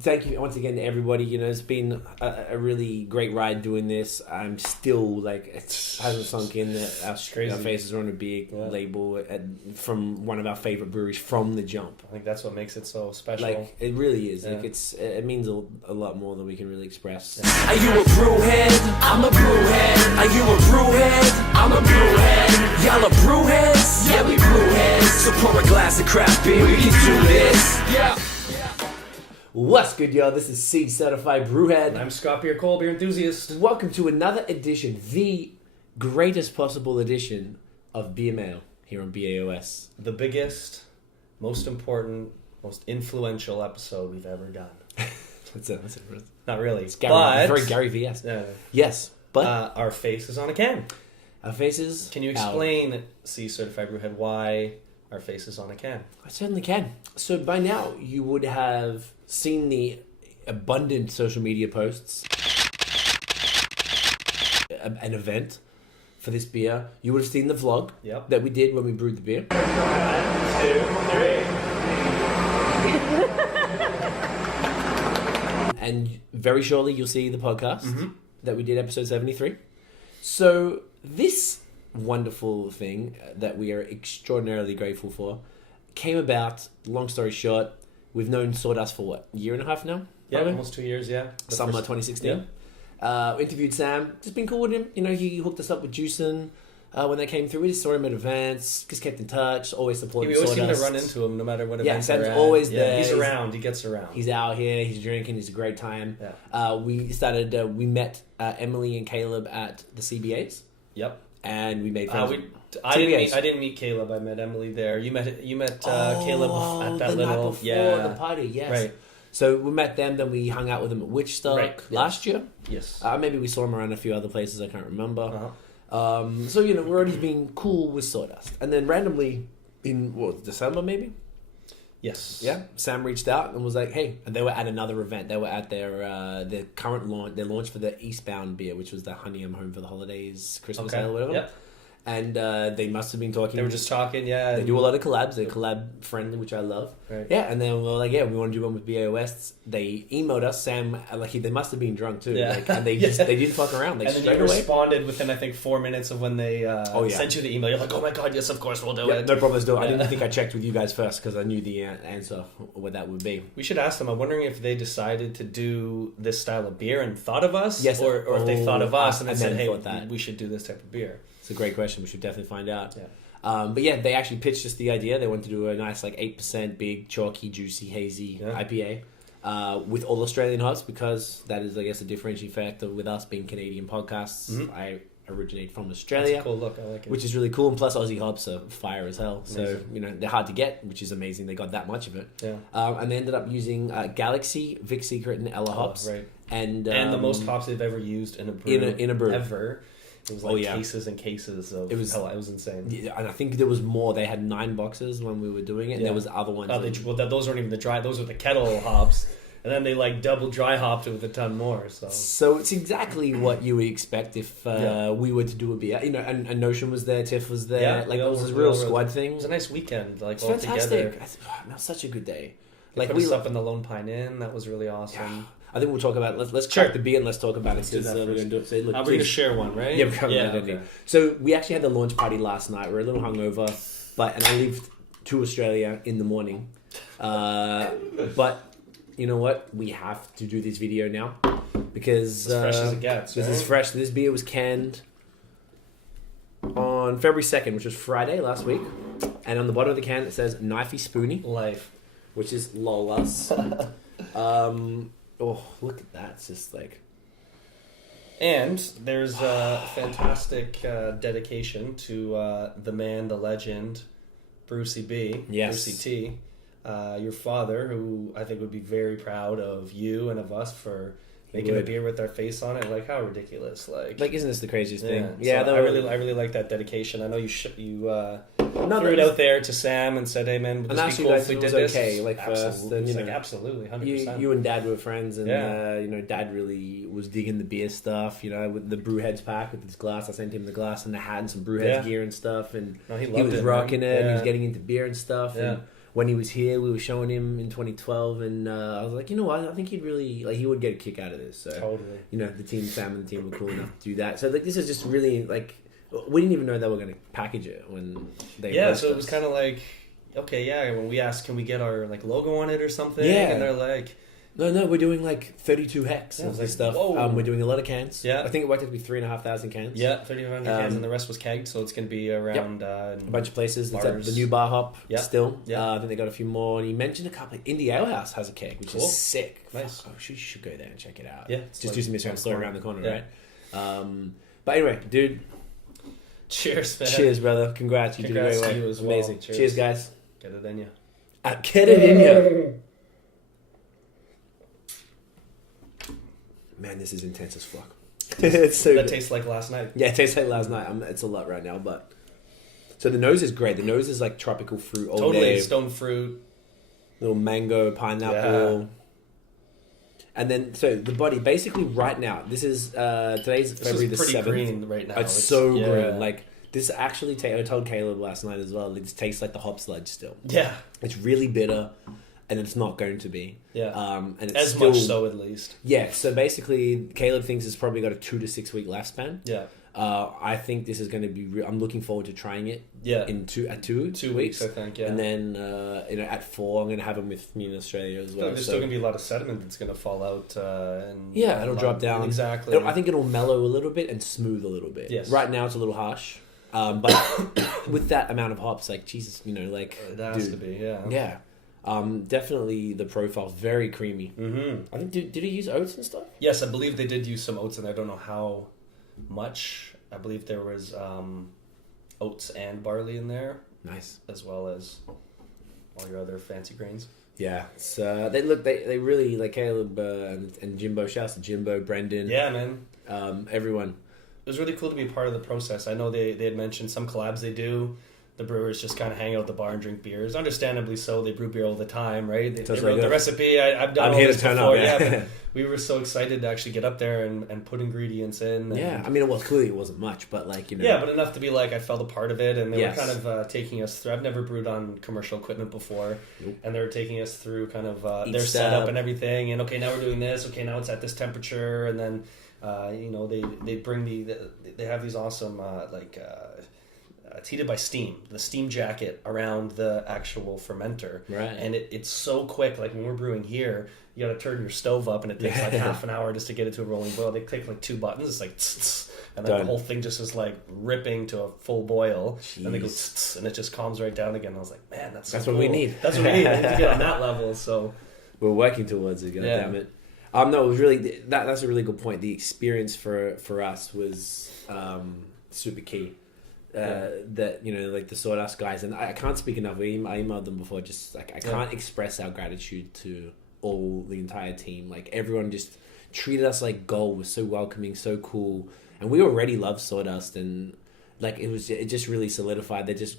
thank you once again to everybody. You know, it's been a really great ride doing this. I'm still like, it hasn't sunk in that our faces are on a big label from one of our favorite breweries from the jump. I think that's what makes it so special. Like, it really is. Like, it means a lot more than we can really express. Are you a brewhead? I'm a brewhead. Are you a brewhead? I'm a brewhead. Y'all are brewheads? Yeah, we brewheads. So pour a glass of craft beer, we can do this. Yeah. What's good, y'all? This is Seed Certified Brewhead. I'm Scott Beer, cold beer enthusiast. Welcome to another edition, the greatest possible edition of Beer Mail here on BAOS. The biggest, most important, most influential episode we've ever done. That's it. Not really. It's very Gary V.S. Yes, but our face is on a can. Our faces. Can you explain, Seed Certified Brewhead, why our face is on a can? I certainly can. So by now, you would have seen the abundant social media posts, an event for this beer. You would have seen the vlog that we did when we brewed the beer. 1, 2, 3. And very shortly, you'll see the podcast that we did, episode 73. So this wonderful thing that we are extraordinarily grateful for came about, long story short, we've known Sawdust for what, a year and a half now? Yeah, almost 2 years, Summer 2016. Interviewed Sam, just been cool with him. You know, he hooked us up with Juicin' when they came through. We just saw him at events, just kept in touch, always supporting Sawdust. We always seem to run into him no matter what events Sam's always there. He's around, he gets around. He's out here, he's drinking, he's a great time. We met Emily and Caleb at the CBAs. Yep. And we made friends. I didn't meet Caleb. I met Emily there. You met Caleb at that the little night before the party. Yes. Right. So we met them. Then we hung out with them at Witchstock last year. Yes. Maybe we saw them around a few other places. I can't remember. So you know, we're already being cool with Sawdust, and then randomly in December maybe. Yes. Yeah. Sam reached out and was like, "Hey," and they were at another event. They were at their current launch. Their launch for the Eastbound beer, which was the Honey I'm Home for the Holidays Christmas sale or whatever. Yep. And they must have been talking. They were just talking, They do a lot of collabs. They're collab friendly, which I love. Right. Yeah, and then we were like, we want to do one with BAOS. They emailed us, Sam. They must have been drunk too. Yeah. And they just they didn't fuck around. And then you responded within I think 4 minutes of when they sent you the email. You're like, oh my god, yes, of course we'll do it. No problem, let's do it. I didn't think I checked with you guys first because I knew the answer what that would be. We should ask them. I'm wondering if they decided to do this style of beer and thought of us, yes, or if they thought of us and then said, hey, that. we should do this type of beer. It's a great question. We should definitely find out. Yeah. But yeah, they actually pitched us the idea. They wanted to do a nice 8% big, chalky, juicy, hazy IPA with all Australian hops because that is, I guess, a differentiating factor with us being Canadian podcasts. I originate from Australia. That's a cool look. I like it. Which is really cool. And plus Aussie hops are fire as hell. So, you know, they're hard to get, which is amazing. They got that much of it. Yeah. And they ended up using Galaxy, Vic Secret, and Ella hops. Right. And the most hops they've ever used in a brew. In a brew. Ever. It was cases and cases of... It was insane. Yeah, and I think there was more. They had 9 boxes when we were doing it, and there was other ones. Those weren't even the dry... Those were the kettle hops. And then they double dry hopped it with a ton more. So it's exactly what you would expect if we were to do a beer. You know, and Notion was there, Tiff was there. It was a real squad thing. It was a nice weekend. It's all fantastic. Together. That was such a good day. We put us up in the Lone Pine Inn. That was really awesome. Yeah. I think we'll talk about it. Let's crack the beer and let's talk about it because we're going to do it. So, look, we're going to share one, right? Yeah, we're okay. So we actually had the launch party last night. We're a little hungover, and I left to Australia in the morning. But you know what? We have to do this video now because as fresh as it gets. This is fresh. This beer was canned on February 2nd, which was Friday last week, and on the bottom of the can it says "Knifey Spoony Life," which is lolas. Oh, look at that. It's just And there's a fantastic dedication to the man, the legend, Brucey B. Yes. Brucey T. Your father, who I think would be very proud of you and of us for making a beer with our face on it. How ridiculous. Isn't this the craziest thing? Yeah, so I really like that dedication. I know you threw it out there to Sam and said, hey man, would this be cool if we did this? Okay, absolutely, 100%. You and Dad were friends, and Dad really was digging the beer stuff. You know, with the BrewHeads pack with his glass, I sent him the glass and the hat and some BrewHeads gear and stuff, and he was rocking it. And he was getting into beer and stuff. And when he was here, we were showing him in 2012, and I was like, you know what? I think he'd really he would get a kick out of this. So Totally. the team, Sam and the team were cool enough to do that. So this is just really we didn't even know they were going to package it when they. Yeah, so it was kind of like, okay, yeah. When we asked, can we get our logo on it or something? Yeah, and they're like, no, we're doing 32 hex of this stuff. We're doing a lot of cans. Yeah, I think it worked out to be 3,500 cans. Yeah, 3,500 cans, and the rest was kegged, so it's going to be around a bunch of places. It's bars. at the new bar hop still. Yeah, I think they got a few more. And he mentioned a couple. Indie Ale House has a keg, which is sick. Nice. Oh, you should go there and check it out. Yeah, just do some Instagram story around the corner, right? But anyway, dude. Cheers, man. Cheers, brother. Congrats. You did a great way. As well. Amazing. Cheers, guys. Get it in you. Get it in you. Man, this is intense as fuck. It's so that good. tastes like last night. Yeah, it tastes like last night. It's a lot right now, but so the nose is great. The nose is like tropical fruit all totally day. Stone fruit, little mango, pineapple, and then so the body basically right now. This is today's February the 7th. Green right now. It's so green. Like this actually. I told Caleb last night as well. It tastes like the hop sludge still. Yeah, it's really bitter. And it's not going to be. Yeah. And it's as still, much so at least. Yeah. So basically, Caleb thinks it's probably got a 2 to 6 week lifespan. Yeah. I think this is going to be. I'm looking forward to trying it. Yeah. In two weeks, I think. Yeah. And then at 4, I'm going to have them with me in Australia as well. There's still going to be a lot of sediment that's going to fall out. And it'll drop down. Exactly. I think it'll mellow a little bit and smooth a little bit. Yes. Right now it's a little harsh. But with that amount of hops, like Jesus, it has to be. Yeah. Yeah. Definitely the profile's very creamy. Mm-hmm. I think did he use oats and stuff? Yes, I believe they did use some oats, and I don't know how much. I believe there was oats and barley in there. Nice, as well as all your other fancy grains. Yeah, so they really like Caleb and Jimbo. Shouts to Jimbo, Brendan. Yeah, man. Everyone. It was really cool to be part of the process. I know they had mentioned some collabs they do. The brewers just kind of hang out at the bar and drink beers. Understandably so. They brew beer all the time, right? They wrote the recipe. I've done all this before. But we were so excited to actually get up there and put ingredients in. Yeah, I mean, clearly it wasn't much, but Yeah, but enough to be like, I felt a part of it, and they were kind of taking us through. I've never brewed on commercial equipment before, and they were taking us through kind of their setup and everything. And okay, now we're doing this. Okay, now it's at this temperature, and then they bring they have these awesome it's heated by steam, the steam jacket around the actual fermenter. Right. And it's so quick. Like when we're brewing here, you got to turn your stove up and it takes like half an hour just to get it to a rolling boil. They click like 2 buttons. It's like, tss, and then the whole thing just is like ripping to a full boil. Jeez. And they go, tss, and it just calms right down again. I was like, man, that's what we need. That's what we need. I need to get on that level. So we're working towards it. Damn it. No, it was really that's a really good point. The experience for us was super key. That like the Sawdust guys, and I can't speak enough. I emailed them before, just like I can't express our gratitude to the entire team. Like everyone just treated us like gold, was so welcoming, so cool, and we already loved Sawdust, and like it just really solidified. They just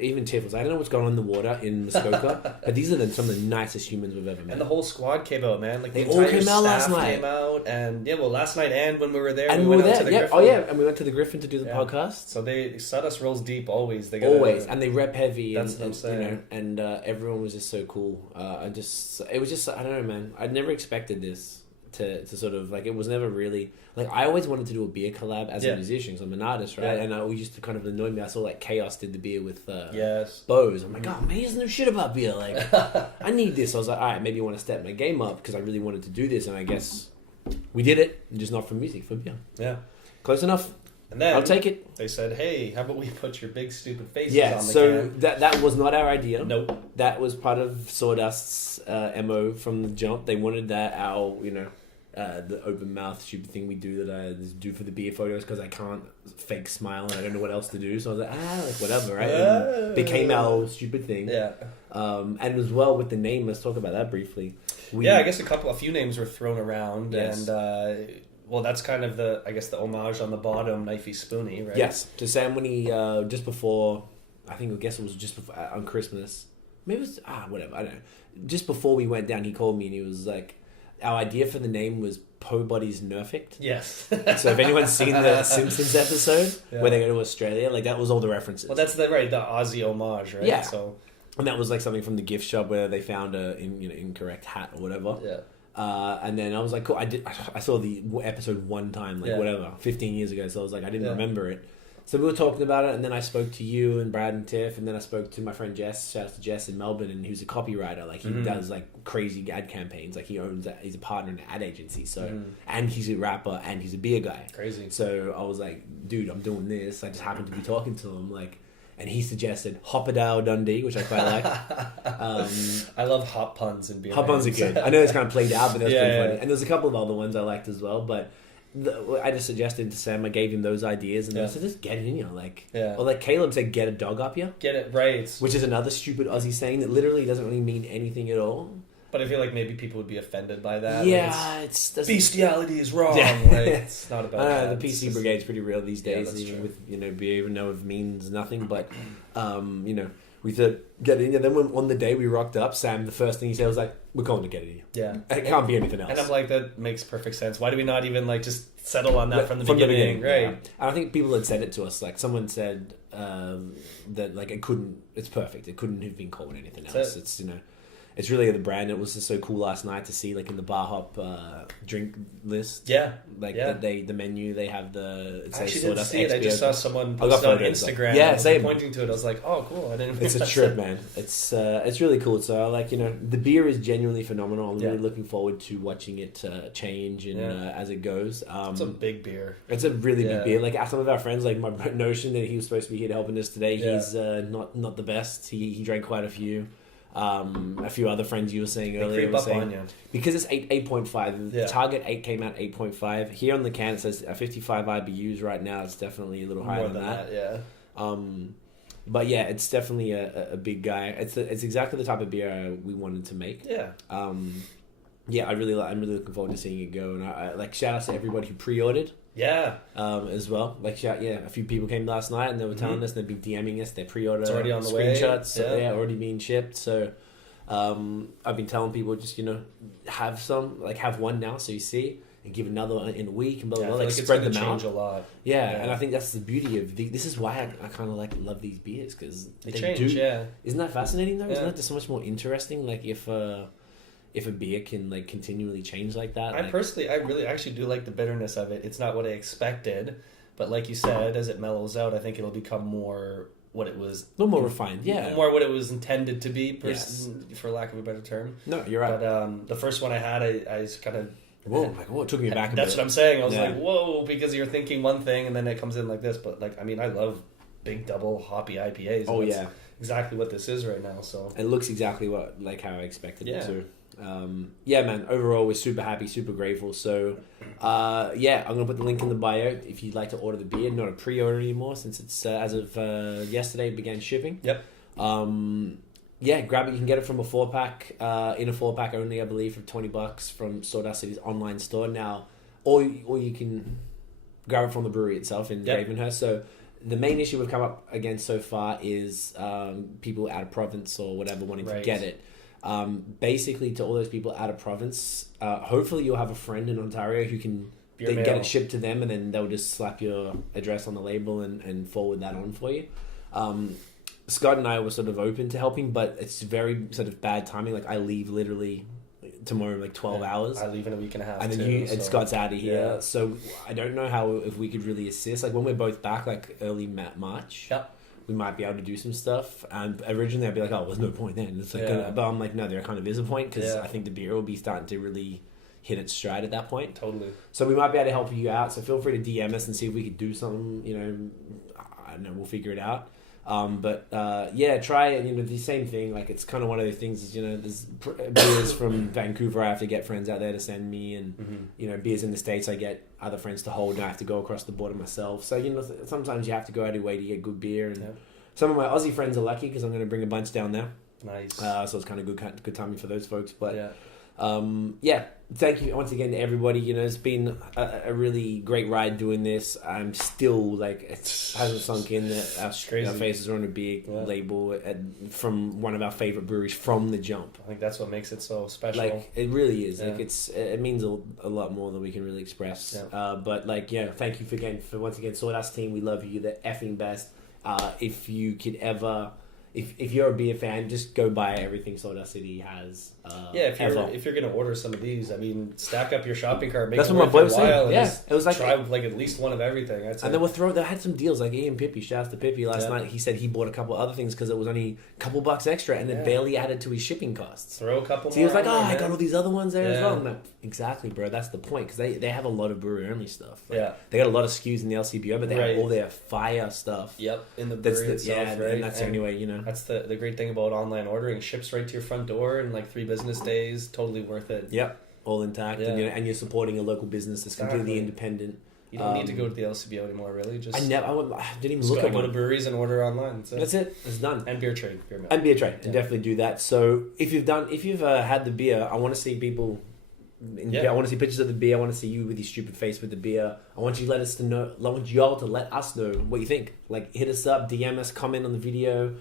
even Tiffles. I don't know what's going on in the water in Muskoka, but these are some of the nicest humans we've ever met. And the whole squad came out, man. Like they all came out last night. Came out, and last night and when we were there, and we went there. out to the Griffin. Oh yeah, and we went to the Griffin to do the podcast. So they Sawdust rolls deep always. They and they rep heavy. That's what I'm saying. And everyone was just so cool. It was just I don't know, man. I'd never expected this to sort of like it was never really like I always wanted to do a beer collab as a musician because I'm an artist, right? And I used to kind of annoy me. I saw like Chaos did the beer with BAOS. I'm like, oh man, he doesn't know shit about beer. Like I need this. I was like, all right, maybe I want to step my game up because I really wanted to do this, and I guess we did it, just not for music, for beer. Yeah, close enough. And then I'll take it. They said, hey, how about we put your big stupid faces on the can? That was not our idea. Nope. That was part of Sawdust's MO from the jump. They wanted that the open mouth stupid thing we do that I do for the beer photos because I can't fake smile and I don't know what else to do. So I was like, whatever, right? And it became our stupid thing. Yeah. And as well with the name, let's talk about that briefly. I guess a few names were thrown around, and that's kind of the homage on the bottom, knifey spoony, right? Yes. To Sam when he just before, it was just before on Christmas. Maybe it was whatever. I don't know. Just before we went down, he called me and he was like, our idea for the name was Po Body's Nerfect. Yes. So if anyone's seen the Simpsons episode where they go to Australia, like that was all the references. Well, that's the Aussie homage, right? Yeah. So And that was like something from the gift shop where they found a incorrect hat or whatever. Yeah. And then I was like, cool. I saw the episode one time, like whatever, 15 years ago. So I was like, I didn't remember it. So we were talking about it, and then I spoke to you and Brad and Tiff, and then I spoke to my friend Jess. Shout out to Jess in Melbourne, and who's a copywriter. Like he does like crazy ad campaigns. Like he's a partner in an ad agency. So and he's a rapper and he's a beer guy. Crazy. So I was like, dude, I'm doing this. I just happened to be talking to him, like. And he suggested Hopperdale Dundee, which I quite like. I love hop puns in beer. Hop puns are good. I know it's kind of played out, but that's pretty funny. Yeah. And there's a couple of other ones I liked as well. But I just suggested to Sam, I gave him those ideas, and I said, just get it in here. Or like Caleb said, get a dog up here. Get it right. Which is another stupid Aussie saying that literally doesn't really mean anything at all. But I feel like maybe people would be offended by that. Yeah, like it's bestiality is wrong. Yeah. Like, it's not about that. The PC brigade's pretty real these days, even true. with beer, even though it means nothing. But we thought get it in here. Then on the day we rocked up, Sam, the first thing he said was like, "We're calling to get it in here." Yeah, it can't be anything else. And I'm like, that makes perfect sense. Why do we not even like just settle on that from the beginning? Right. Yeah. And I think people had said it to us. Like someone said that like it's perfect. It couldn't have been called anything else. It's it's really the brand. It was just so cool last night to see, like in the bar hop drink list. Yeah, the menu they have the. I actually didn't see it. I just saw someone post on Instagram. Yeah, same. Pointing to it, I was like, oh, cool. I didn't. It's a trip, man. It's really cool. So like the beer is genuinely phenomenal. I'm really looking forward to watching it change and as it goes. It's a big beer. It's a really big beer. Like some of our friends, like my notion that he was supposed to be here helping us today. He's not the best. He drank quite a few. A few other friends you were saying earlier were saying, because it's 8.5. The Target 8 came out 8.5. Here on the can it says 55 IBUs right now. It's definitely a little higher than that. But yeah, it's definitely a big guy. It's exactly the type of beer we wanted to make. I'm really looking forward to seeing it go. And I like shout out to everybody who pre-ordered. As well. Like a few people came last night and they were telling us they'd be DMing us their pre-order. It's already on the screenshots. way. Already being shipped. So I've been telling people just have some, like have one now so you see, and give another one in a week and blah blah blah. Like spread them out. Change a lot. And I think that's the beauty of this is why I kind of love these beers because they change. Yeah, isn't that fascinating though? Isn't that just so much more interesting? Like if a beer can like continually change like that. I really actually do like the bitterness of it. It's not what I expected, but like you said, as it mellows out, I think it'll become more what it was. A little more refined, more what it was intended to be, for lack of a better term. No, you're right. But the first one I had, I was kind of. Whoa! It took me back. That's what I'm saying. I was like, whoa, because you're thinking one thing and then it comes in like this. But like, I mean, I love big double hoppy IPAs. Oh yeah, exactly what this is right now. So it looks exactly how I expected it to. Man, overall we're super happy, super grateful. So I'm gonna put the link in the bio if you'd like to order the beer. Not a pre-order anymore since it's as of yesterday began shipping. Grab it. You can get it from a 4-pack in a 4-pack only, I believe, for $20 from Sawdust City's online store now, or you can grab it from the brewery itself in Ravenhurst. So the main issue we've come up against so far is people out of province or whatever wanting to get it. Basically, to all those people out of province, hopefully you'll have a friend in Ontario who can get it shipped to them, and then they'll just slap your address on the label and forward that on for you. Scott and I were sort of open to helping, but it's very sort of bad timing. Like I leave literally tomorrow, like 12 hours. I leave in a week and a half, and then and Scott's out of here. So I don't know if we could really assist. Like when we're both back, like early March. We might be able to do some stuff. And originally I'd be like, oh, there's no point then. It's like, but I'm like, no, there kind of is a point because I think the beer will be starting to really hit its stride at that point. Totally. So we might be able to help you out. So feel free to DM us and see if we could do something. I don't know, we'll figure it out. Try it. The same thing. Like it's kind of one of those things. Is there's beers from Vancouver I have to get friends out there to send me, and beers in the States I get other friends to hold, and I have to go across the border myself. So sometimes you have to go out of your way to get good beer, and some of my Aussie friends are lucky because I'm going to bring a bunch down there. Nice. So it's kind of good timing for those folks. But thank you once again to everybody. It's been a really great ride doing this. I'm still like, it hasn't sunk in that our faces are on a big label from one of our favorite breweries from the jump. I think that's what makes it so special. Like it really is. Like it means a lot more than we can really express. Thank you for once again Sawdust team. We love you. The effing best. If you could ever if you're a beer fan, just go buy everything Sawdust City has. If you're gonna order some of these, I mean, stack up your shopping cart. Make That's it what my worth boy your was while. saying. Yeah, it was like try like at least one of everything. I'd say. And then they had some deals like Ian Pippi. Shouts to Pippi last night. He said he bought a couple other things because it was only a couple bucks extra, and it barely added to his shipping costs. Throw a couple. So he was like, I got all these other ones there as well. I'm like, exactly, bro. That's the point because they have a lot of brewery only stuff. Like, they got a lot of SKUs in the LCBO, but they have all their fire stuff. Yep, in the brewery itself, right? And that's the only way, you know. That's the great thing about online ordering. It ships right to your front door in like 3 business days. Totally worth it. Yep, all intact, and you're supporting a local business that's completely independent. You don't need to go to the LCBO anymore, really. Just I didn't even look at go to breweries and order online. That's it. It's done. And beer trade, and definitely do that. So if you've had the beer, I want to see people. I want to see pictures of the beer. I want to see you with your stupid face with the beer. I want you I want y'all to let us know what you think. Like, hit us up, DM us, comment on the video,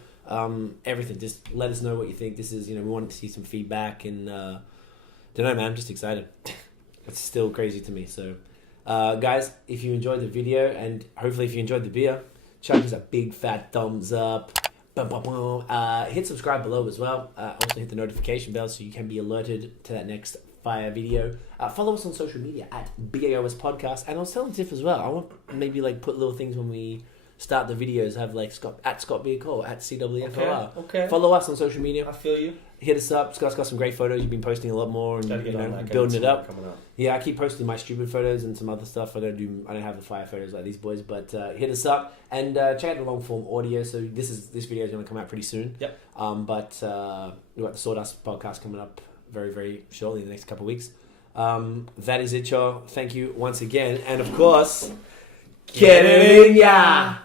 everything. Just let us know what you think. This is, we want to see some feedback, and don't know, man. I'm just excited. It's still crazy to me. So, guys, if you enjoyed the video, and hopefully if you enjoyed the beer, chuck us a big fat thumbs up. Hit subscribe below as well. Also hit the notification bell so you can be alerted to that next fire video. Follow us on social media at BAOS Podcast, and I was telling Tiff as well, I want maybe like put little things when we start the videos, have like Scott Beer Call at CWFOR. Okay. Follow us on social media. I feel you. Hit us up. Scott's got some great photos. You've been posting a lot more and building it up. Yeah, I keep posting my stupid photos and some other stuff. I don't have the fire photos like these boys, but hit us up and check out the long form audio. So this video is going to come out pretty soon. Yep. But we've got the Sawdust podcast coming up very, very shortly in the next couple of weeks. That is it, y'all. Thank you once again. And of course, get it in ya!